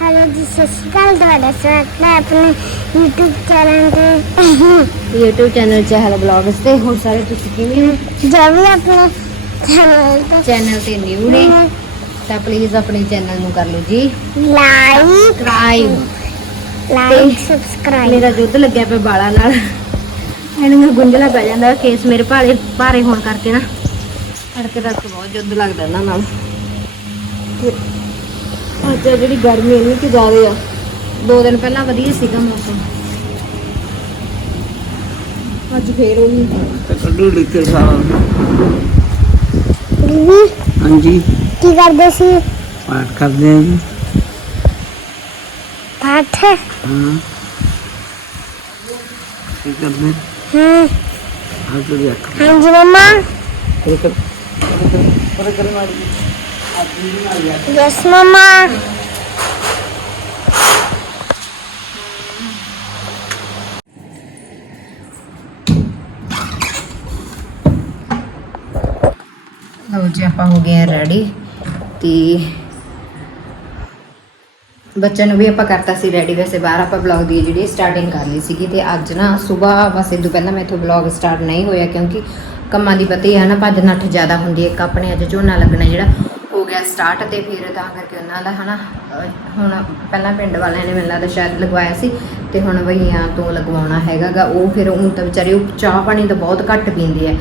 Hello ਜੀ ਸਤਿ ਸ਼੍ਰੀ ਅਕਾਲ। ਤੁਹਾਡਾ ਸਵਾਗਤ ਹੈ ਆਪਣੇ YouTube ਚੈਨਲ ਤੇ। YouTube ਚੈਨਲ ਚਹਿਲ ਬਲੌਗਸ ਤੇ। ਹੋਰ ਸਾਰੇ ਤੁਸੀਂ ਕਿਵੇਂ ਹੋ? ਜੋ ਵੀ ਆਪਣੇ ਚੈਨਲ ਤੇ ਚੈਨਲ ਤੇ ਨਿਊ ਨੇ। ਤਾਂ ਪਲੀਜ਼ ਆਪਣੇ ਚੈਨਲ ਨੂੰ ਕਰ ਲਓ ਜੀ। ਲਾਈਕ ਸਬਸਕ੍ਰਾਈਬ ਲਾਈਕ ਸਬਸਕ੍ਰਾਈਬ ਮੇਰਾ ਦੁੱਧ ਲੱਗਿਆ ਪਿਆ ਬਾਲਾਂ ਨਾਲ। ਇਹਨੂੰ ਗੁੰਝਲਾ ਪੈ ਜਾਂਦਾ ਕੇਸ ਮੇਰੇ ਭਾਰੇ ਭਾਰੇ ਹੋਣ ਕਰਕੇ ਨਾ। ਤੜਕੇ ਤੱਕ ਬਹੁਤ ਜੁੱਧ ਲੱਗਦਾ ਇਹਨਾਂ ਨਾਲ। ਅੱਜ ਜਿਹੜੀ ਗਰਮੀ ਇੰਨੀ ਕਿ ਜ਼ਿਆਦਾ ਆ। ਦੋ ਦਿਨ ਪਹਿਲਾਂ ਵਧੀਆ ਸੀਗਾ ਮੌਸਮ। ਅੱਜ ਫੇਰ ਉਹੀ। ਤੇ ਕੱਢੋ ਲਿਖੇ ਸਾਰਾ। ਦੀਦੀ ਹਾਂਜੀ। ਕੀ ਕਰਦੇ ਸੀ? ਪਾਠ ਕਰਦੇ ਹਾਂ ਜੀ। ਪਾਠ? ਹਾਂ। ਕੀ ਕਰਦੇ? ਹਾਂ। ਹਾਂ ਤੇ। ਦੇਖ ਹਾਂਜੀ ਮਮਾ। ਇੱਕ ਪਰ ਕਰੇ ਮਾਰੀ ਯਸ ਮਮਾ ਲਓ ਜੀ, ਆਪਾਂ ਹੋ ਗਏ ਆ ਰੈਡੀ ਤੇ ਬੱਚਿਆਂ ਨੂੰ ਵੀ ਆਪਾਂ ਕਰਤਾ ਸੀ ਰੈਡੀ ਵੈਸੇ ਬਾਹਰ ਆਪਾਂ ਵਲੌਗ ਦੀ ਜਿਹੜੀ ਸਟਾਰਟਿੰਗ ਕਰ ਲਈ ਸੀਗੀ ਤੇ ਅੱਜ ਨਾ ਸਵੇਰ ਵਸੇ ਤੋਂ ਪਹਿਲਾਂ ਮੈਥੋਂ ਵਲੌਗ ਸਟਾਰਟ ਨਹੀਂ ਹੋਇਆ ਕਿਉਂਕਿ ਕੰਮਾਂ ਦੀ ਪਤਾ ਹੀ ਹੈ ਨਾ, ਭੱਜ ਨੱਠ ਜ਼ਿਆਦਾ ਹੁੰਦੀ ਹੈ। ਇੱਕ ਆਪਣੇ ਅੱਜ ਝੋਨਾ ਲੱਗਣਾ ਜਿਹੜਾ ਹੋ ਸਟਾਰਟ ਤੇ ਫਿਰ ਤਾਂ ਕਰਕੇ ਉਹਨਾਂ ਦਾ ਹਨਾ, ਅਹ ਹੁਣ ਪਹਿਲਾਂ ਪਿੰਡ ਵਾਲਿਆਂ ਨੇ ਮੈਨੂੰ ਲੱਗਦਾ ਸ਼ਾਇਦ ਲਗਵਾਇਆ ਸੀ ਤੇ ਹੁਣ ਭਈਆਂ ਤੋਂ ਲਗਵਾਉਣਾ ਹੈਗਾਗਾ, ਉਹ ਫਿਰ ਉਹ ਤਾਂ ਵਿਚਾਰੇ ਉਹ ਚਾਹ ਪਾਣੀ ਤਾਂ ਬਹੁਤ ਘੱਟ ਪੀਂਦੇ ਆ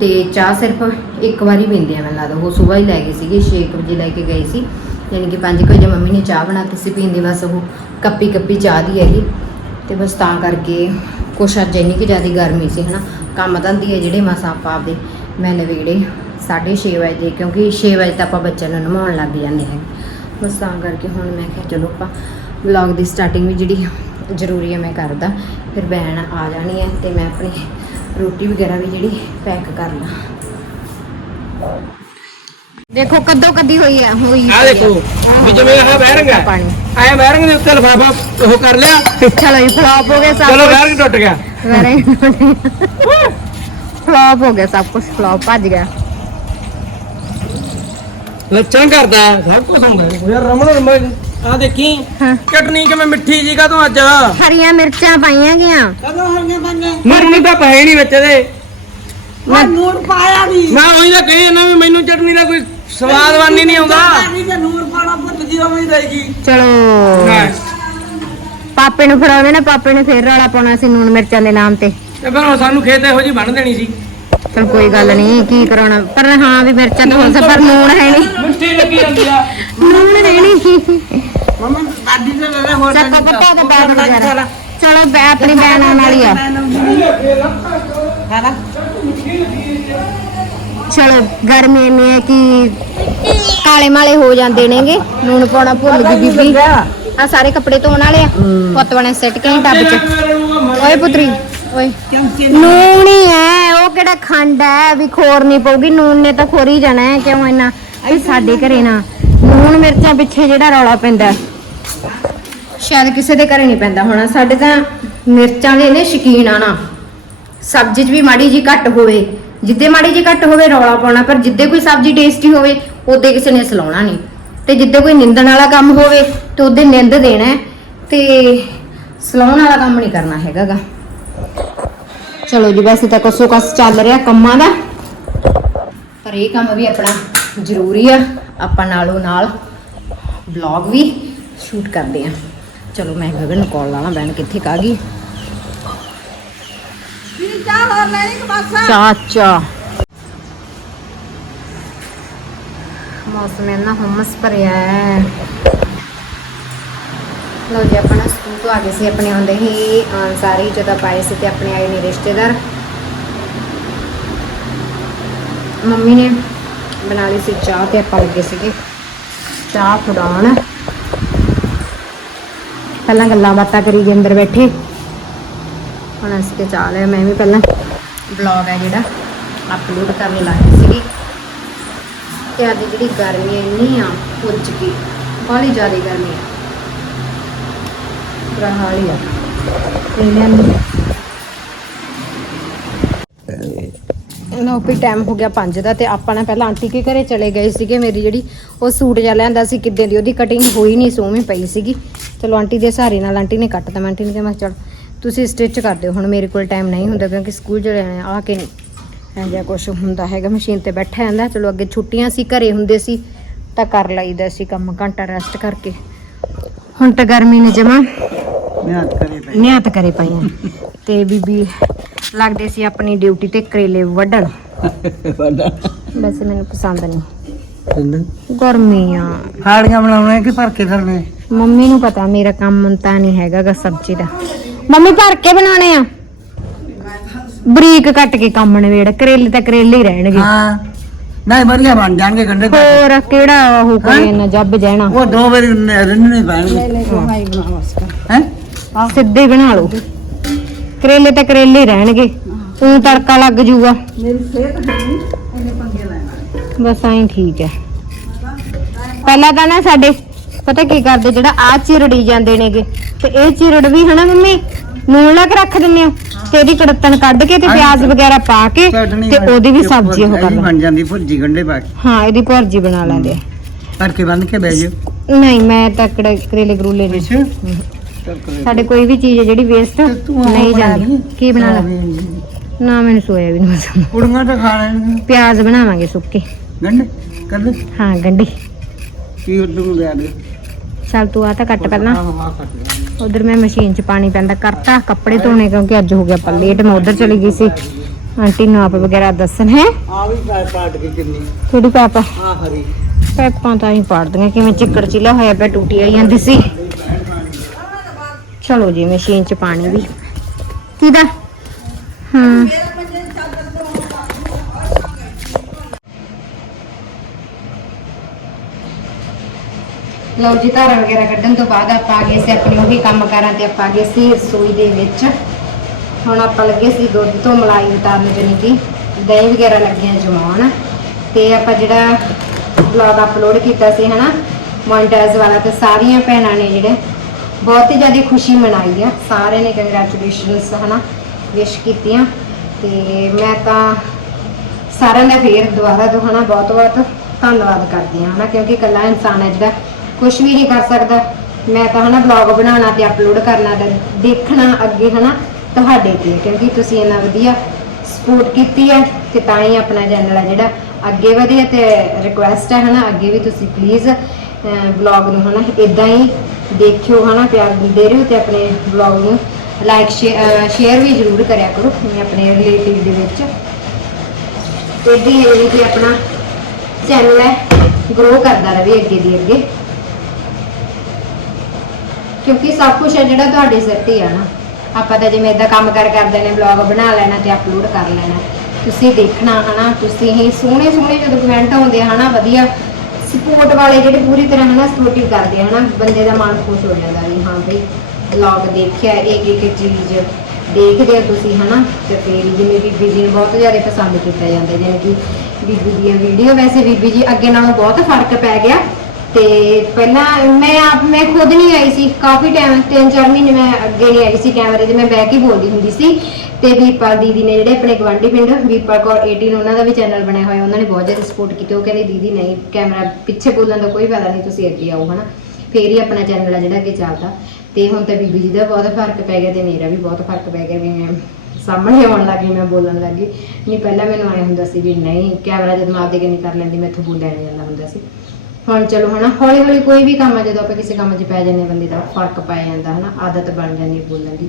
ਤੇ ਚਾਹ ਸਿਰਫ ਇੱਕ ਵਾਰੀ ਪੀਂਦੇ ਆ ਮੈਨੂੰ ਲੱਗਦਾ, ਉਹ ਸਵੇਰ ਹੀ ਲੈ ਗਏ ਸੀਗੇ 6 ਵਜੇ ਲੈ ਕੇ ਗਏ ਸੀ ਯਾਨੀ ਕਿ 5 ਵਜੇ ਮੰਮੀ ਨੇ ਚਾਹ ਬਣਾਤੀ ਸੀ ਪੀਂਦੇ ਬਸ ਉਹ ਕੱਪੀ ਕੱਪੀ ਚਾਹ ਦੀ ਹੈਗੀ ਤੇ ਬਸ ਤਾਂ ਕਰਕੇ ਕੁਛ ਅੱਜ ਇੰਨੀ ਕਿ ਜ਼ਿਆਦਾ ਗਰਮੀ ਸੀ ਹਨਾ, ਕੰਮ ਧੰਦੀ ਹੈ ਜਿਹੜੇ ਮਸਾਂ ਆਪਾਂ ਆਪਦੇ ਮੈਂ ਨਵੇੜੇ 6:30 ਵਜੇ ਕਿਉਂਕਿ 6 ਵਜੇ ਤਾਂ ਆਪਾਂ ਬੱਚਿਆਂ ਨੂੰ ਨਮਾਉਣ ਲੱਗ ਜਾਂਦੇ ਹਾਂ। ਬਸ ਤਾਂ ਕਰਕੇ ਹੁਣ ਮੈਂ ਕਿਹਾ ਚਲੋ ਆਪਾਂ ਵਲੌਗ ਦੀ ਸਟਾਰਟਿੰਗ ਵੀ ਜਿਹੜੀ ਜ਼ਰੂਰੀ ਹੈ ਮੈਂ ਕਰਦਾ ਫਿਰ ਬੈਣ ਆ ਜਾਣੀ ਹੈ ਤੇ ਮੈਂ ਆਪਣੀ ਰੋਟੀ ਵਗੈਰਾ ਵੀ ਜਿਹੜੀ ਪੈਕ ਕਰ ਲਾਂ। ਦੇਖੋ ਕਦੋਂ ਕਦੀ ਹੋਈ ਹੈ ਹੋਈ ਆ। ਦੇਖੋ ਵੀ ਜਿਵੇਂ ਆਹ ਬੈਰੰਗ ਹੈ ਆਇਆ ਬੈਰੰਗ ਦੇ ਉੱਤੇ ਲਫਾਫਾ ਉਹ ਕਰ ਲਿਆ। ਚਲੋ ਇਹ ਫਲਾਪ ਹੋ ਗਿਆ ਸਭ ਚਲੋ ਬੈਰੰਗ ਟੁੱਟ ਗਿਆ। ਫਲਾਪ ਹੋ ਗਿਆ ਸਭ ਕੁਝ ਫਲਾਪ ਭੱਜ ਗਿਆ। ਲੱਛਣ ਕਰਦਾ ਹੈ, ਸਭ ਕੁਝ ਹੁੰਦਾ ਹੈ। ਯਾਰ ਰਮਣ ਆ ਦੇਖੀ। ਹਾਂ। ਚਟਨੀ ਕਿਵੇਂ ਮਿੱਠੀ ਜੀ ਕਾ ਤੂੰ ਅੱਜ? ਹਰੀਆਂ ਮਿਰਚਾਂ ਪਾਈਆਂ ਗਿਆ ਨੂਣ ਤਾਂ ਪਏ ਨਹੀਂ ਵਿੱਚ ਮੈਂ ਨੂਰ ਪਾਇਆ ਵੀ ਮੈਂ ਉਹੀ ਤਾਂ ਕਹੀ ਜਾਂਦਾ ਵੀ ਮੈਨੂੰ ਚਟਨੀ ਦਾ ਕੋਈ ਸਵਾਦ ਵਾਨੀ ਨਹੀਂ ਆਉਂਦਾ। ਪਾਣੀ ਤੇ ਨੂਰ ਪਾਣਾ ਪੁੱਤ ਜੀ ਉਹ ਵੀ ਰਹੇਗੀ। ਚਲੋ। ਹਾਂ। ਪਾਪੇ ਨੂੰ ਫੜਾਉਂਦੇ ਨਾ ਪਾਪੇ ਨੇ ਫੇਰ ਰੌਲਾ ਪਾਉਣਾ ਸੀ ਨੂਣ ਮਿਰਚਾਂ ਦੇ ਨਾਮ ਤੇ। ਤੇ ਫਿਰ ਸਾਨੂੰ ਖੇਤ ਇਹੋ ਜੀ ਬਣ ਦੇਣੀ ਸੀ। ਚਲ ਕੋਈ ਗੱਲ ਨਹੀਂ ਕੀ ਕਰਾਉਣਾ? ਪਰ ਹਾਂ ਵੀ ਮਿਰਚਾਂ ਤਾਂ ਹੋ ਸਕ ਪਰ ਨੂਣ ਹੈ ਨਹੀਂ ਮਿੱਠੀ ਲੱਗੀ ਜਾਂਦੀ ਆ। ਨੂਣ ਹੈ ਨਹੀਂ ਮਮਾ ਦਾਦੀ ਦੇ ਹੋਰ ਚਲੋ ਬੈ ਆਪਣੀ ਬੈਨ ਆਉਣ ਵਾਲੀ ਆ। ਹੈਨਾ? ਚਲੋ ਗਰਮੀ ਇੰਨੀ ਹੈ ਕਿ ਕਾਲੇ ਮਾਲੇ ਹੋ ਜਾਂਦੇ ਨੇਗੇ। ਨੂਣ ਪਾਉਣਾ ਭੁੱਲ ਗਈ ਬੀਬੀ। ਆ ਸਾਰੇ ਕੱਪੜੇ ਧੋਣ ਵਾਲੇ ਆ। ਪੁੱਤ ਬਣੇ ਸਿੱਟ ਕੇ ਟੱਬ 'ਚ। ਓਏ ਪੁੱਤਰੀ ਓਏ। ਨੂਣ ਹੀ। ਕਿਹੜਾ ਖੰਡ ਹੈ? ਵੀ ਖੋਰ ਨਹੀਂ ਪਊਗੀ ਨੂਣ ਨੇ ਤਾਂ ਖੋਰ ਹੀ ਜਾਣਾ ਹੈ ਕਿਉਂ ਇੰਨਾ? ਵੀ ਸਾਡੇ ਘਰੇ ਨਾ ਨੂਣ ਮਿਰਚਾਂ ਪਿੱਛੇ ਜਿਹੜਾ ਰੌਲਾ ਪੈਂਦਾ। ਸ਼ਾਇਦ ਕਿਸੇ ਦੇ ਘਰੇ ਨਹੀਂ ਪੈਂਦਾ ਹੋਣਾ। ਸਾਡੇ ਤਾਂ ਮਿਰਚਾਂ ਦੇ ਨੇ ਸ਼ਕੀਨ ਆ ਨਾ। ਸਬਜ਼ੀ 'ਚ ਵੀ ਮਾੜੀ ਜੀ ਘੱਟ ਹੋਵੇ। ਜਿੱਦੇ ਮਾੜੀ ਜੀ ਘੱਟ ਹੋਵੇ ਰੌਲਾ ਪਾਉਣਾ ਪਰ ਜਿੱਦੇ ਕੋਈ ਸਬਜ਼ੀ ਟੇਸਟੀ ਹੋਵੇ ਉਹਦੇ ਕਿਸੇ ਨੇ ਸਲਾਉਣਾ ਨਹੀਂ। ਤੇ ਜਿੱਦੇ ਕੋਈ ਨਿੰਦਣ ਵਾਲਾ ਕੰਮ ਹੋਵੇ ਤੇ ਉਹਦੇ ਨਿੰਦ ਦੇਣਾ ਤੇ ਸਲਾਉਣ ਵਾਲਾ ਕੰਮ ਨਹੀਂ ਕਰਨਾ ਹੈਗਾਗਾ। ਚਲੋ ਜੀ ਵੈਸੇ ਤਾਂ ਕਸੋ ਕਸ ਚੱਲ ਰਿਹਾ ਕੰਮਾਂ ਦਾ। ਪਰ ਇਹ ਕੰਮ ਵੀ ਆਪਣਾ ਜ਼ਰੂਰੀ ਆ। ਆਪਾਂ ਨਾਲੋਂ ਨਾਲ ਬਲੌਗ ਵੀ ਸ਼ੂਟ ਕਰਦੇ ਆ। ਚਲੋ ਮੈਂ ਗਗਨ ਨੂੰ ਕਾਲ ਲਾਣਾ ਬੈਣ ਕਿੱਥੇ ਕਾ ਗਈ। ਚਾਚਾ ਮੌਸਮ ਇੰਨਾ ਹਮਸ ਭਰਿਆ ਹੈ। ਲੋ ਜੀ ਆਪਣਾ ਸਕੂਲ ਤੋਂ ਆ ਗਏ ਸੀ ਆਪਣੇ ਆਉਂਦੇ ਹੀ ਆਉਣ ਸਾਰੇ ਜਦੋਂ ਪਾਏ ਸੀ ਤੇ ਆਪਣੇ ਆਏ ਨੇ ਰਿਸ਼ਤੇਦਾਰ। ਮੰਮੀ ਨੇ ਬਣਾ ਲਈ ਸੀ ਚਾਹ ਤੇ ਆਪਾਂ ਲੱਗੇ ਸੀਗੇ। ਚਾਹ ਫੜਾਉਣ ਪਹਿਲਾਂ ਗੱਲਾਂ ਬਾਤਾਂ ਕਰੀ ਜੇ ਅੰਦਰ ਬੈਠੇ। ਹੁਣ ਅਸੀਂ ਤੇ ਚਾਹ ਲਿਆ, ਮੈਂ ਵੀ ਪਹਿਲਾਂ ਬਲੌਗ ਹੈ ਜਿਹੜਾ ਅਪਲੋਡ ਕਰਨ ਲੱਗੀ ਸੀਗੀ। ਤੇ ਅੱਜ ਜਿਹੜੀ ਗਰਮੀ ਇੰਨੀ ਆ ਪੁੱਜ ਗਈ, ਬਾਹਲੀ ਜ਼ਿਆਦਾ ਗਰਮੀ ਆ। ਬੁਰਾ ਹਾਲ ਆ। ਤੇ ਲਿਆਂਦੀ ਲਓ ਵੀ ਟਾਈਮ ਹੋ ਗਿਆ 5 ਦਾ ਤੇ ਆਪਾਂ ਨਾ ਪਹਿਲਾਂ ਆਂਟੀ ਕੇ ਘਰੇ ਚਲੇ ਗਏ ਸੀਗੇ, ਮੇਰੀ ਜਿਹੜੀ ਉਹ ਸੂਟ ਜਿਹਾ ਲਿਆਂਦਾ ਸੀ, ਕਿੱਦਾਂ ਦੀ ਉਹਦੀ ਕਟਿੰਗ ਹੋਈ ਨਹੀਂ ਸੋਵੇਂ ਪਈ ਸੀਗੀ। ਚਲੋ ਆਂਟੀ ਦੇ ਸਹਾਰੇ ਨਾਲ ਆਂਟੀ ਨੇ ਕੱਟਤਾ ਮੈਂ ਆਂਟੀ ਨੇ ਕਿਹਾ ਮੈਂ ਕਿਹਾ ਚਲ ਤੁਸੀਂ ਸਟਿਚ ਕਰ ਦਿਓ, ਹੁਣ ਮੇਰੇ ਕੋਲ ਟਾਈਮ ਨਹੀਂ ਹੁੰਦਾ ਕਿਉਂਕਿ ਸਕੂਲ ਜਿਹੜੇ ਆ ਕੇ ਐਂ ਜਿਹਾ ਕੁਝ ਹੁੰਦਾ ਹੈਗਾ ਮਸ਼ੀਨ ਤੇ ਬੈਠਾ ਜਾਂਦਾ ਚਲੋ ਅੱਗੇ ਛੁੱਟੀਆਂ ਸੀ, ਘਰੇ ਹੁੰਦੇ ਸੀ, ਤਾਂ ਕਰ ਲਈਦਾ ਸੀ ਕੰਮ, ਘੰਟਾ ਰੈਸਟ ਕਰਕੇ। ਹੁਣ ਤਾਂ ਗਰਮੀ ਨੇ ਜਮਾ ਮਿਹਨਤ ਕਰੇ ਪਈਆਂ ਤੇ ਬੀਬੀ ਲੱਗਦੇ ਸੀ ਆਪਣੀ ਡਿਊਟੀ ਤੇ ਕਰੇਲੇ ਵੱਢਣ। ਵੈਸੇ ਮੈਨੂੰ ਪਸੰਦ ਨਹੀਂ। ਗਰਮੀ ਆ। ਫਾੜੀਆਂ ਬਣਾਉਣੇ ਕਿ ਭਰ ਕੇ ਧਰਨੇ ਮੰਮੀ ਨੂੰ ਪਤਾ ਮੇਰਾ ਕੰਮ ਤਾਂ ਨਹੀਂ ਹੈਗਾਗਾ ਸਬਜ਼ੀ ਦਾ। ਮੰਮੀ ਭਰ ਕੇ ਬਣਾਉਣੇ ਆ। ਬਰੀਕ ਕੱਟ ਕੇ ਕੰਮ ਨਵੇੜ ਕਰੇਲੇ ਤਾਂ ਕਰੇਲੇ ਹੀ ਰਹਿਣਗੇ। ਹਾਂ। ਨਹੀਂ ਵਧੀਆ ਬਣ ਜਾਣਗੇ ਗੰਡੇ। ਹੋਰ ਕਿਹੜਾ ਉਹ ਕੋਈ ਨਾ ਜੱਬ ਜਾਣਾ ਉਹ ਦੋ ਵਾਰੀ ਰਿੰਨਣੇ ਪੈਣਗੇ। ਹੈ? ਸਿੱਧੇ ਹੀ ਬਣਾ ਲਓ। ਕਰੇਲੇ ਤਾਂ ਕਰੇਲੇ ਹੀ ਰਹਿਣਗੇ। ਤੂੰ ਤੜਕਾ ਲੱਗ ਜੂਗਾ। ਬਸ ਐਂ ਠੀਕ ਹੈ। ਪਹਿਲਾਂ ਤਾਂ ਨਾ ਸਾਡੇ ਪਤਾ ਕੀ ਕਰਦੇ ਜਿਹੜਾ ਆ ਚਿਰੜੀ ਜਾਂਦੇ ਨੇਗੇ ਤੇ ਇਹ ਚਿਰੜ ਵੀ ਹਨਾ ਮੰਮੀ ਨੂਣ ਲਾ ਕੇ ਰੱਖ ਦਿੰਦੇ ਆ। ਤੇ ਇਹਦੀ ਕੜਤਣ ਕੱਢ ਕੇ ਤੇ ਪਿਆਜ਼ ਵਗੈਰਾ ਪਾ ਕੇ ਤੇ ਉਹਦੀ ਵੀ ਸਬਜ਼ੀ ਉਹ ਕਰ ਲੈਂਦੇ। ਬਣ ਜਾਂਦੀ ਭੁਰਜੀ ਗੰਡੇ ਪਾ ਕੇ। ਹਾਂ ਇਹਦੀ ਭੁਰਜੀ ਬਣਾ ਲੈਂਦੇ ਆ। ਭਰ ਕੇ ਬੰਨ ਕੇ ਬਹਿ ਜਾਓ। ਨਹੀਂ ਮੈਂ ਤਾਂ ਕੜੇ- ਕਰੇਲੇ ਕਰੂਲੇ ਨਹੀਂ। ਸਾਡੇ ਕੋਈ ਵੀ ਚੀਜ਼ ਹੈ ਜਿਹੜੀ ਵੇਸਟ ਨਹੀਂ ਜਾਂਦੀ। ਕੀ ਬਣਾ ਲਾ? ਨਾ ਮੈਨੂੰ ਸੋਇਆਬੀਨ ਪਸੰਦ ਕੁੜੀਆਂ ਤਾਂ ਖਾ ਲੈਣਗੀਆਂ। ਪਿਆਜ਼ ਬਣਾਵਾਂਗੇ ਸੁੱਕੇ। ਹਾਂ ਗੰਢੀ। ਕੀ ਉਦੋਂ ਨੂੰ ਲਿਆ ਦੇ? ਚੱਲ ਤੂੰ ਆ ਤਾਂ ਕੱਟ ਪਹਿਲਾਂ। ਉਧਰ ਮੈਂ ਮਸ਼ੀਨ 'ਚ ਪਾਣੀ ਪੈਂਦਾ। ਕਰਤਾ ਕੱਪੜੇ ਧੋਣੇ ਕਿਉਂਕਿ ਅੱਜ ਹੋ ਗਿਆ ਆਪਾਂ ਲੇਟ ਮੈਂ ਉਧਰ ਚਲੀ ਗਈ ਸੀ। ਆਂਟੀ ਨਾਪ ਵਗੈਰਾ ਦੱਸਣ ਹੈ? ਆ ਵੀ ਪਾਟ ਪਾਟ ਕੇ ਕਿੰਨੀ? ਕਿਹੜੀ ਪਾਪਾ ਆ ਹਰੀ। ਪੈਪਾਂ ਤਾਂ ਹੀ ਪਾੜਦੀਆਂ ਕਿਵੇਂ ਚਿੱਕੜ ਚਿਲਾ ਹੋਇਆ ਪਿਆ ਟੂਟੀ ਆਈ ਜਾਂਦੀ ਸੀ। ਚਲੋ ਜੀ ਮਸ਼ੀਨ 'ਚ ਪਾਣੀ ਵੀ। ਕਿਹਦਾ? ਹਾਂ ਲਓ ਜੀ, ਧਾਰਾ ਵਗੈਰਾ ਕੱਢਣ ਤੋਂ ਬਾਅਦ ਆਪਾਂ ਆ ਗਏ ਸੀ ਆਪਣੀ ਉਹੀ ਕੰਮ ਕਰਾਂ ਤੇ, ਆਪਾਂ ਆ ਗਏ ਸੀ ਰਸੋਈ ਦੇ ਵਿੱਚ। ਹੁਣ ਆਪਾਂ ਲੱਗੇ ਸੀ ਦੁੱਧ ਤੋਂ ਮਲਾਈ ਉਤਾਰਨ, ਜਾਣੀ ਕਿ ਦਹੀਂ ਵਗੈਰਾ ਲੱਗੀਆਂ ਜਮਾਉਣ। ਤੇ ਆਪਾਂ ਜਿਹੜਾ ਵਲੌਗ ਅਪਲੋਡ ਕੀਤਾ ਸੀ, ਹਨਾ ਮੌਨਟਾਈਜ਼ ਵਾਲਾ, ਤੇ ਸਾਰੀਆਂ ਭੈਣਾਂ ਨੇ ਜਿਹੜੇ ਬਹੁਤ ਹੀ ਜ਼ਿਆਦਾ ਖੁਸ਼ੀ ਮਨਾਈ ਆ। ਸਾਰਿਆਂ ਨੇ ਕੰਗ੍ਰੈਚੁਲੇਸ਼ਨਸ ਹਨਾ ਵਿਸ਼ ਕੀਤੀਆਂ। ਤੇ ਮੈਂ ਤਾਂ ਸਾਰਿਆਂ ਦਾ ਫੇਰ ਦੁਬਾਰਾ ਤੋਂ, ਹਨਾ, ਬਹੁਤ ਬਹੁਤ ਧੰਨਵਾਦ ਕਰਦੀ ਹਾਂ, ਹਨਾ, ਕਿਉਂਕਿ ਇਕੱਲਾ ਇਨਸਾਨ ਹੈ ਜਿਹੜਾ ਕੁਝ ਵੀ ਨਹੀਂ ਕਰ ਸਕਦਾ। ਮੈਂ ਤਾਂ, ਹਨਾ ਬਲੌਗ ਬਣਾਉਣਾ ਤੇ ਅਪਲੋਡ ਕਰਨਾ ਤੇ ਦੇਖਣਾ ਅੱਗੇ, ਹਨਾ, ਤੁਹਾਡੇ ਤੇ, ਕਿਉਂਕਿ ਤੁਸੀਂ ਇੰਨਾ ਵਧੀਆ ਸਪੋਰਟ ਕੀਤੀ ਹੈ ਤੇ ਤਾਂ ਹੀ ਆਪਣਾ ਚੈਨਲ ਹੈ ਜਿਹੜਾ ਅੱਗੇ ਵਧੇ ਤੇ ਰਿਕੁਐਸਟ ਹੈ ਹਨਾ, ਅੱਗੇ ਵੀ ਤੁਸੀਂ ਪਲੀਜ਼ ਬਲੌਗ ਨੂੰ, ਹਨਾ ਇਦਾਂ ਹੀ ਦੇਖਿਓ, ਹਨਾ ਪਿਆਰ ਦਿੰਦੇ ਰਹੋ ਤੇ ਆਪਣੇ ਬਲੌਗ ਨੂੰ ਲਾਈਕ ਸ਼ੇਅਰ ਵੀ ਜ਼ਰੂਰ ਕਰਿਆ ਕਰੋ ਆਪਣੇ ਰਿਲੇਟਿਵ ਦੇ ਵਿੱਚ। ਇਦਾਂ ਹੀ ਜਿਹੜੀ ਕਿ ਆਪਣਾ ਚੈਨਲ ਹੈ ਗਰੋ ਕਰਦਾ ਰਹੇ ਅੱਗੇ ਦੀ ਅੱਗੇ। ਕਿਉਂਕਿ ਸਭ ਕੁਝ ਹੈ ਜਿਹੜਾ ਤੁਹਾਡੇ ਸਿਰ ਤੇ ਆ ਨਾ। ਆਪਾਂ ਤਾਂ ਜਿਵੇਂ ਇਦਾਂ ਕੰਮ ਕਰ ਕਰਦੇ ਨੇ ਵਲੌਗ ਬਣਾ ਲੈਣਾ ਤੇ ਅਪਲੋਡ ਕਰ ਲੈਣਾ। ਤੁਸੀਂ ਦੇਖਣਾ, ਹਨਾ, ਤੁਸੀਂ ਹੀ ਸੋਹਣੇ ਸੋਹਣੇ ਜਦੋਂ ਕਮੈਂਟ ਆਉਂਦੇ ਹਨਾ, ਵਧੀਆ ਸਪੋਰਟ ਵਾਲੇ ਜਿਹੜੇ ਪੂਰੀ ਤਰ੍ਹਾਂ ਹਨਾ ਸਪੋਰਟਿਵ ਕਰਦੇ ਆ ਬੰਦੇ ਦਾ ਮਨ ਖੁਸ਼ ਹੋ ਜਾਂਦਾ ਵੀ ਹਾਂ ਬਈ ਵਲੌਗ ਦੇਖਿਆ, ਇੱਕ ਇੱਕ ਚੀਜ਼ ਦੇਖਦੇ ਹੋ ਤੁਸੀਂ, ਹਨਾ? ਤੇ ਫਿਰ ਜਿਵੇਂ ਬੀਬੀ ਜੀ ਨੂੰ ਬਹੁਤ ਜ਼ਿਆਦਾ ਪਸੰਦ ਕੀਤਾ ਜਾਂਦਾ, ਜਿਵੇਂ ਕਿ ਬੀਬੀ ਦੀਆਂ ਵੀਡੀਓ ਵੈਸੇ ਬੀਬੀ ਜੀ ਅੱਗੇ ਨਾਲੋਂ ਬਹੁਤ ਫ਼ਰਕ ਪੈ ਗਿਆ। ਤੇ ਪਹਿਲਾਂ ਮੈਂ ਆਪ, ਮੈਂ ਖੁਦ ਨਹੀਂ ਆਈ ਸੀ। ਕਾਫੀ ਟਾਈਮ ਤਿੰਨ ਚਾਰ ਮਹੀਨੇ ਮੈਂ ਅੱਗੇ ਨਹੀਂ ਆਈ ਸੀ ਕੈਮਰੇ ਤੇ ਮੈਂ ਬਹਿ ਕੇ ਬੋਲਦੀ ਹੁੰਦੀ ਸੀ। ਤੇ ਵੀਰਪਾਲ ਦੀਦੀ ਨੇ ਜਿਹੜੇ ਆਪਣੇ ਗਵਾਂਢੀ ਪਿੰਡ ਵੀਰਪਾਲ ਕੌਰ 18 ਉਹਨਾਂ ਦਾ ਵੀ ਚੈਨਲ ਬਣਿਆ ਹੋਇਆ ਉਹਨਾਂ ਨੇ ਬਹੁਤ ਜ਼ਿਆਦਾ ਸਪੋਰਟ ਕੀਤੀ। ਉਹ ਕਹਿੰਦੇ ਦੀਦੀ ਨਹੀਂ ਕੈਮਰਾ ਪਿੱਛੇ ਬੋਲਣ ਦਾ ਕੋਈ ਫਾਇਦਾ ਨਹੀਂ ਤੁਸੀਂ ਅੱਗੇ ਆਓ ਹਨਾ? ਫੇਰ ਹੀ ਆਪਣਾ ਚੈਨਲ ਆ ਜਿਹੜਾ ਅੱਗੇ ਚੱਲਦਾ। ਤੇ ਹੁਣ ਤਾਂ ਬੀਬੀ ਜੀ ਦਾ ਬਹੁਤ ਫ਼ਰਕ ਪੈ ਗਿਆ ਤੇ ਮੇਰਾ ਵੀ ਬਹੁਤ ਫ਼ਰਕ ਪੈ ਗਿਆ ਵੀ ਮੈਂ ਸਾਹਮਣੇ ਆਉਣ ਲੱਗੀ ਮੈਂ ਬੋਲਣ ਲੱਗੀ ਨਹੀਂ ਪਹਿਲਾਂ ਮੈਨੂੰ ਆਇਆ ਹੁੰਦਾ ਸੀ ਵੀ ਨਹੀਂ ਕੈਮਰਾ ਜਦ ਮੈਂ ਆਪਦੇ ਕਿ ਨਹੀਂ ਕਰ ਲੈਂਦੀ ਮੈਥੋਂ ਬੋਲਿਆ ਨਹੀਂ ਜਾਂਦਾ ਹੁੰਦਾ ਸੀ। ਹੁਣ ਚਲੋ ਹਨਾ ਹੌਲੀ ਹੌਲੀ ਕੋਈ ਵੀ ਕੰਮ ਆ ਜਦੋਂ ਆਪਾਂ ਕਿਸੇ ਕੰਮ 'ਚ ਪੈ ਜਾਂਦੇ ਹਾਂ, ਬੰਦੇ ਦਾ ਫ਼ਰਕ ਪੈ ਜਾਂਦਾ ਹਨਾ ਆਦਤ ਬਣ ਜਾਂਦੀ ਬੋਲਣ ਦੀ।